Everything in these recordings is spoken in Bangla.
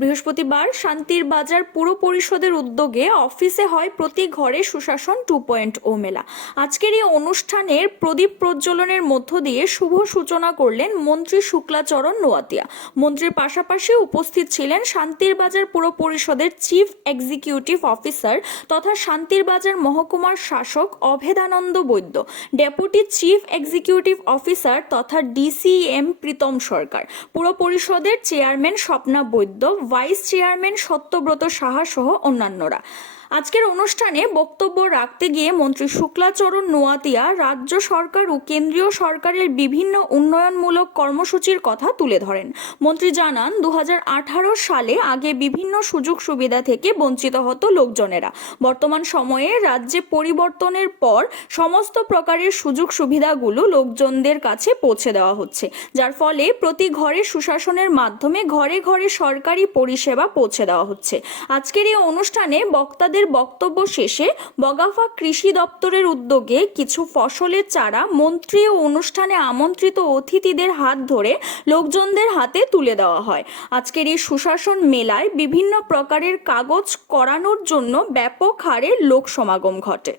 বৃহস্পতিবার শান্তির বাজার পুর পরিষদের উদ্যোগে অফিসে হয় প্রতি ঘরে সুশাসন টু পয়েন্ট ও মেলা। আজকের এই অনুষ্ঠানের প্রদীপ প্রজ্বলনের মধ্য দিয়ে শুভ সূচনা করলেন মন্ত্রী শুক্লাচরণ নোয়াতিয়া। মন্ত্রীর পাশাপাশি উপস্থিত ছিলেন শান্তির বাজার পুর পরিষদের চিফ এক্সিকিউটিভ অফিসার তথা শান্তির বাজার মহকুমার শাসক Abhedananda Baidya, deputy chief executive officer তথা ডিসিএম প্রীতম সরকার। পুর পরিষদের chairman Swapna Baidya vice chairman Satyabrata Saha সহ অন্যান্যরা। আজকের অনুষ্ঠানে বক্তব্য রাখতে গিয়ে মন্ত্রী শুক্লাচরণ নোয়াতিয়া রাজ্য সরকার ও কেন্দ্রীয় সরকারের বিভিন্ন উন্নয়নমূলক কর্মসূচির কথা তুলে ধরেন। মন্ত্রী জানান দু হাজার আঠারো সালে আগে বিভিন্ন সুযোগ সুবিধা থেকে বঞ্চিত হতো লোকজনেরা। বর্তমান সময়ে রাজ্যে পরিবর্তনের পর সমস্ত প্রকারের সুযোগ সুবিধাগুলো লোকজনদের কাছে পৌঁছে দেওয়া হচ্ছে। যার ফলে প্রতি ঘরে সুশাসনের মাধ্যমে ঘরে ঘরে সরকারি পরিষেবা পৌঁছে দেওয়া হচ্ছে। আজকের এই অনুষ্ঠানে বক্তাদের বক্তব্য শেষে বগাফা কৃষি দপ্তরের উদ্যোগে কিছু ফসলের চারা মন্ত্রী ও অনুষ্ঠানে আমন্ত্রিত অতিথিদের হাত ধরে লোকজনদের হাতে তুলে দেওয়া হয়। আজকের এই সুশাসন মেলায় বিভিন্ন প্রকারের কাগজ করানোর জন্য ব্যাপক হারে লোক সমাগম ঘটে।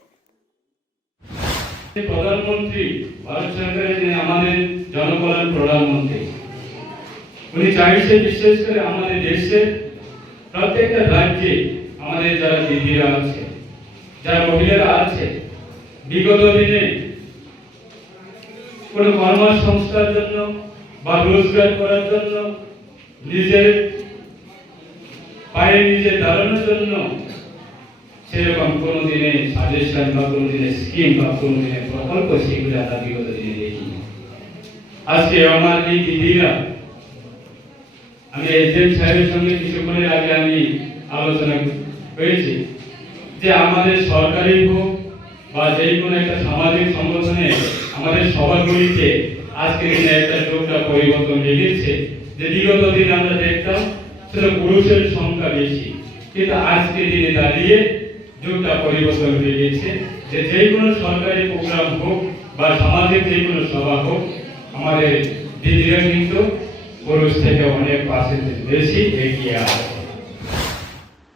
প্রধানমন্ত্রী ভারত সরকারের প্রধানমন্ত্রী বিশেষ করে আমাদের প্রত্যেকটা রাজ্যে আমাদের যারা দিদিরা আছে, যারা মহিলারা আছে, বিগত দিনে কোনো কর্মসংস্থার জন্য বা রোজগার করার জন্য, নিজের পায়ে নিজে দাঁড়ানোর জন্য সেরকম কোনো দিনে সাজেশন বা কোনো দিনে স্কিম বা কোনো দিনে প্রকল্প সেগুলো আমরা বিগত দিনে দেখিনি। আজকে আমার এই দিদিরা, আমি এসডিএম সাহেবের সঙ্গে কিছুক্ষণের আগে আমি আলোচনা হয়েছি যে আমাদের সরকারি হোক বা যে কোনো একটা সামাজিক সংগঠনে আমাদের সভাগুলিতে আজকের দিনে একটা যোগটা পরিবর্তন দেখেছে যে বিগত দিনে আমরা দেখতাম সেটা পুরুষের সংখ্যা বেশি, কিন্তু আজকে দিনে দাঁড়িয়ে যুগটা পরিবর্তন হয়ে গেছে যে যে কোনো সরকারি প্রোগ্রাম হোক বা সামাজিক যে কোনো সভা হোক, আমাদের দিদিরা কিন্তু পুরুষ থেকে অনেক পাশে বেশি এগিয়ে আছে।